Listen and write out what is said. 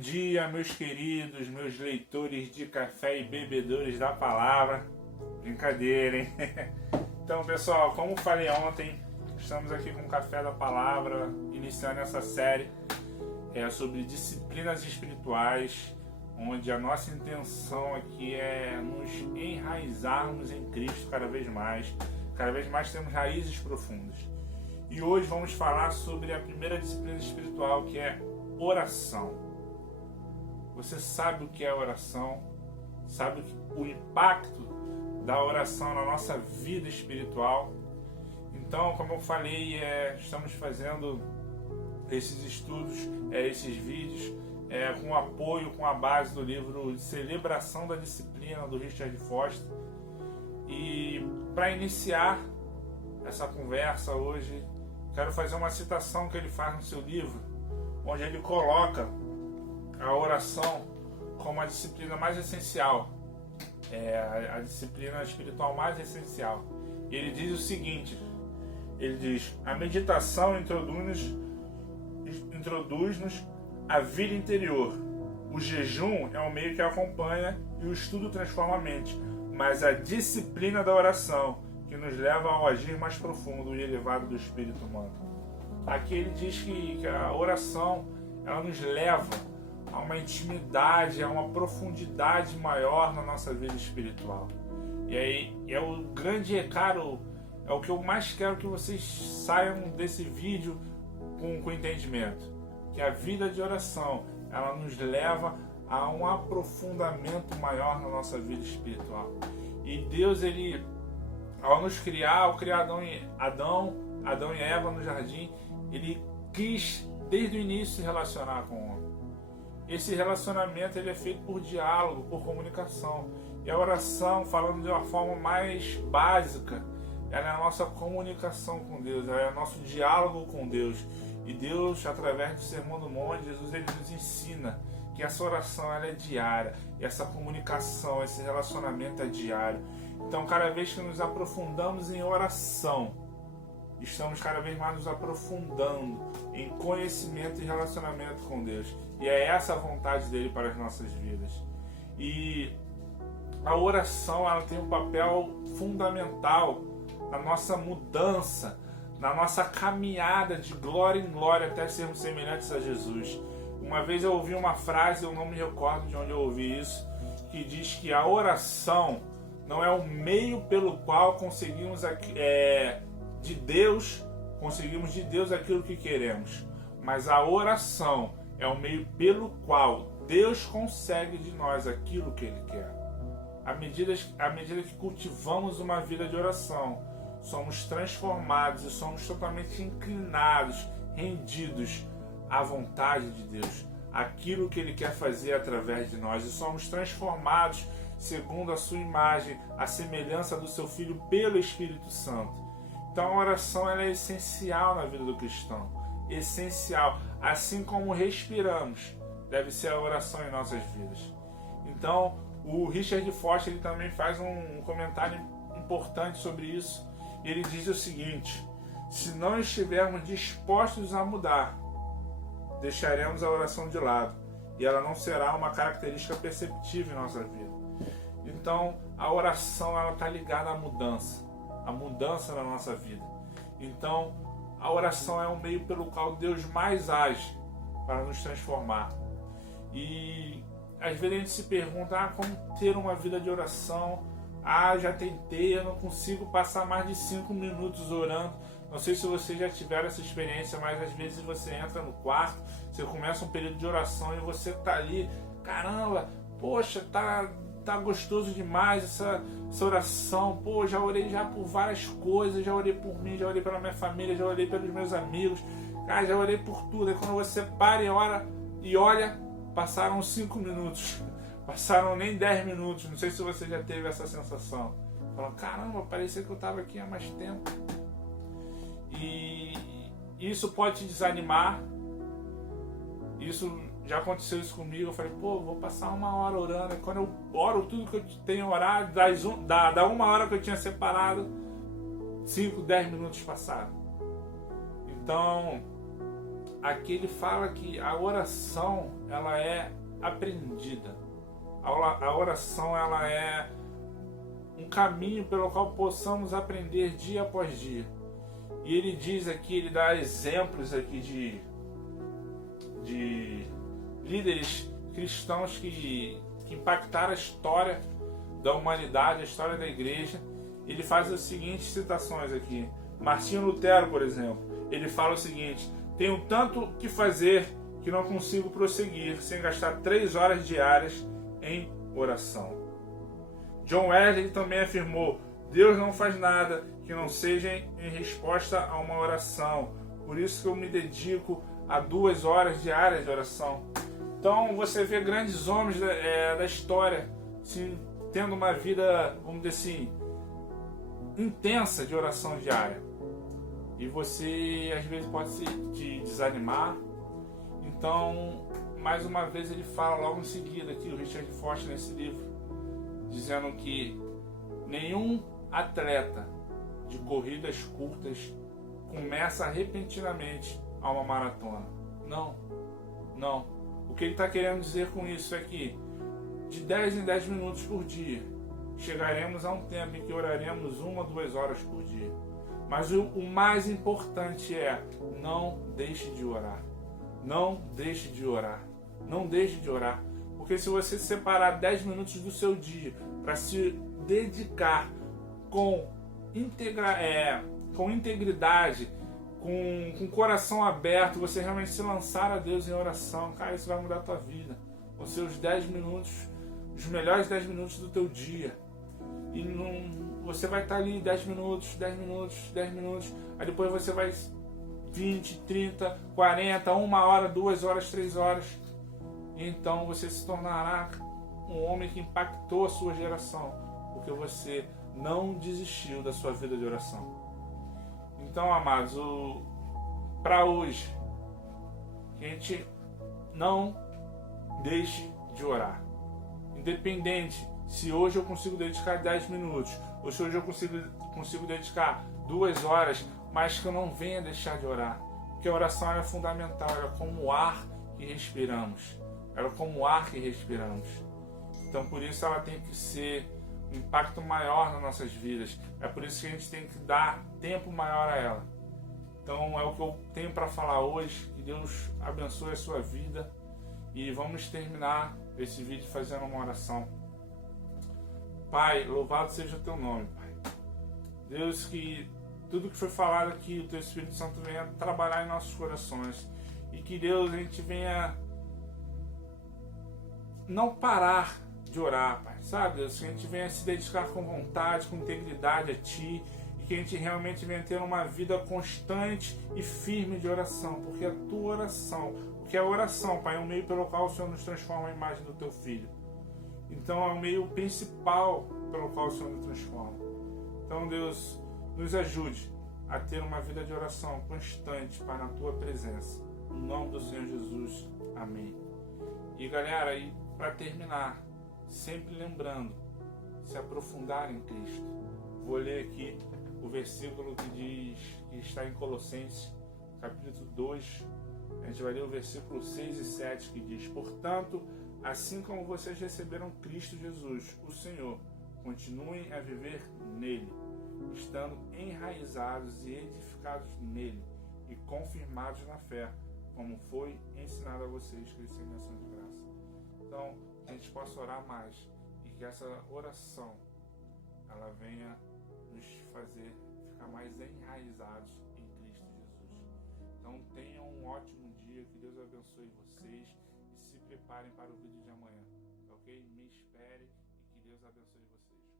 dia, meus queridos, meus leitores de café e bebedores da palavra. Brincadeira, hein? Então, pessoal, como falei ontem, estamos aqui com o Café da Palavra, iniciando essa série sobre disciplinas espirituais, onde a nossa intenção aqui é nos enraizarmos em Cristo cada vez mais temos raízes profundas. E hoje vamos falar sobre a primeira disciplina espiritual, que é oração. Você sabe o que é oração? Sabe o impacto da oração na nossa vida espiritual? Então, como eu falei, estamos fazendo esses estudos, esses vídeos, com apoio, com a base do livro Celebração da Disciplina, do Richard Foster. E para iniciar essa conversa hoje, quero fazer uma citação que ele faz no seu livro, onde ele coloca a oração como a disciplina mais essencial, a disciplina espiritual mais essencial. E ele diz o seguinte, ele diz: a meditação introduz-nos à vida interior. O jejum é o meio que acompanha e o estudo transforma a mente, mas a disciplina da oração que nos leva ao agir mais profundo e elevado do espírito humano. Aqui ele diz que a oração, ela nos leva a uma intimidade, a uma profundidade maior na nossa vida espiritual. E aí é o grande recado, é o que eu mais quero que vocês saiam desse vídeo com entendimento, que a vida de oração, ela nos leva a um aprofundamento maior na nossa vida espiritual. E Deus, ele, ao nos criar, ao criar Adão e Eva no jardim, ele quis desde o início se relacionar com o homem. Esse relacionamento, ele é feito por diálogo, por comunicação. E a oração, falando de uma forma mais básica, ela é a nossa comunicação com Deus, ela é o nosso diálogo com Deus. E Deus, através do Sermão do Monte, Jesus, ele nos ensina que essa oração, ela é diária, e essa comunicação, esse relacionamento é diário. Então, cada vez que nos aprofundamos em oração, estamos cada vez mais nos aprofundando em conhecimento e relacionamento com Deus. E é essa a vontade dele para as nossas vidas. E a oração, ela tem um papel fundamental na nossa mudança, na nossa caminhada de glória em glória até sermos semelhantes a Jesus. Uma vez eu ouvi uma frase, eu não me recordo de onde eu ouvi isso, que diz que a oração não é o meio pelo qual conseguimos de Deus aquilo que queremos, mas a oração é o meio pelo qual Deus consegue de nós aquilo que Ele quer. À medida que cultivamos uma vida de oração, somos transformados e somos totalmente inclinados, rendidos à vontade de Deus, aquilo que Ele quer fazer através de nós, e somos transformados segundo a sua imagem, a semelhança do seu Filho pelo Espírito Santo. Então a oração, ela é essencial na vida do cristão, essencial, assim como respiramos, deve ser a oração em nossas vidas. Então o Richard Foster, ele também faz um comentário importante sobre isso. Ele diz o seguinte: se não estivermos dispostos a mudar, deixaremos a oração de lado e ela não será uma característica perceptível em nossa vida. Então a oração, ela está ligada à mudança na nossa vida. Então a oração é o meio pelo qual Deus mais age para nos transformar. E às vezes a gente se pergunta, como ter uma vida de oração? Já tentei, eu não consigo passar mais de 5 minutos orando. Não sei se vocês já tiveram essa experiência, mas às vezes você entra no quarto, você começa um período de oração e você tá ali, caramba, poxa, tá gostoso demais essa oração. Pô, já orei já por várias coisas, já orei por mim, já orei pela minha família, já orei pelos meus amigos, cara, já orei por tudo. E quando você para e olha, passaram 5 minutos, passaram nem 10 minutos. Não sei se você já teve essa sensação. Fala, caramba, parecia que eu estava aqui há mais tempo. E isso pode te desanimar. Já aconteceu isso comigo. Eu falei, vou passar 1 hora orando. E quando eu oro tudo que eu tenho orado, da 1 hora que eu tinha separado, 5, 10 minutos passaram. Então aqui ele fala que a oração ela é aprendida. A oração ela é um caminho pelo qual possamos aprender dia após dia. E ele diz aqui, ele dá exemplos aqui de líderes cristãos que impactaram a história da humanidade, a história da igreja. Ele faz as seguintes citações aqui. Martinho Lutero, por exemplo, ele fala o seguinte: tenho tanto que fazer que não consigo prosseguir sem gastar 3 horas diárias em oração. John Wesley também afirmou: Deus não faz nada que não seja em resposta a uma oração. Por isso que eu me dedico a 2 horas diárias de oração. Então você vê grandes homens da história tendo uma vida, vamos dizer assim, intensa de oração diária. E você às vezes pode se desanimar. Então, mais uma vez ele fala logo em seguida aqui, o Richard Foster nesse livro, dizendo que nenhum atleta de corridas curtas começa repentinamente a uma maratona. Não. O que ele está querendo dizer com isso é que de 10 em 10 minutos por dia chegaremos a um tempo em que oraremos 1 a 2 horas por dia. Mas o mais importante é: não deixe de orar. Não deixe de orar. Não deixe de orar. Porque se você separar 10 minutos do seu dia para se dedicar com integridade, com o coração aberto, você realmente se lançar a Deus em oração, cara, isso vai mudar a tua vida. Vão ser os 10 minutos, os melhores 10 minutos do teu dia. E você vai estar ali 10 minutos, aí depois você vai 20, 30, 40, 1 hora, 2 horas, 3 horas. E então você se tornará um homem que impactou a sua geração, porque você não desistiu da sua vida de oração. Então, amados, para hoje, que a gente não deixe de orar. Independente se hoje eu consigo dedicar 10 minutos, ou se hoje eu consigo dedicar 2 horas, mas que eu não venha deixar de orar. Porque a oração é fundamental, ela é como o ar que respiramos. Então, por isso ela tem que ser um impacto maior nas nossas vidas. É por isso que a gente tem que dar tempo maior a ela. Então é o que eu tenho para falar hoje. Que Deus abençoe a sua vida. E vamos terminar esse vídeo fazendo uma oração. Pai, louvado seja o teu nome, Pai. Deus, que tudo que foi falado aqui, o teu Espírito Santo venha trabalhar em nossos corações. E que Deus, a gente venha não parar de orar, Pai, sabe, Deus? Que a gente venha se dedicar com vontade, com integridade a Ti, e que a gente realmente venha ter uma vida constante e firme de oração, porque a Tua oração, porque a oração, Pai, é um meio pelo qual o Senhor nos transforma a imagem do Teu Filho. Então é o meio principal pelo qual o Senhor nos transforma. Então, Deus, nos ajude a ter uma vida de oração constante, Pai, na Tua presença. Em nome do Senhor Jesus. Amém. E galera, aí para terminar, sempre lembrando, se aprofundar em Cristo. Vou ler aqui o versículo que está em Colossenses, capítulo 2. A gente vai ler o versículo 6 e 7, que diz: portanto, assim como vocês receberam Cristo Jesus, o Senhor, continuem a viver nele, estando enraizados e edificados nele e confirmados na fé, como foi ensinado a vocês, crescendo em ação de graça. Então, a gente possa orar mais e que essa oração ela venha nos fazer ficar mais enraizados em Cristo Jesus. Então, tenham um ótimo dia, que Deus abençoe vocês e se preparem para o vídeo de amanhã, ok? Me espere e que Deus abençoe vocês.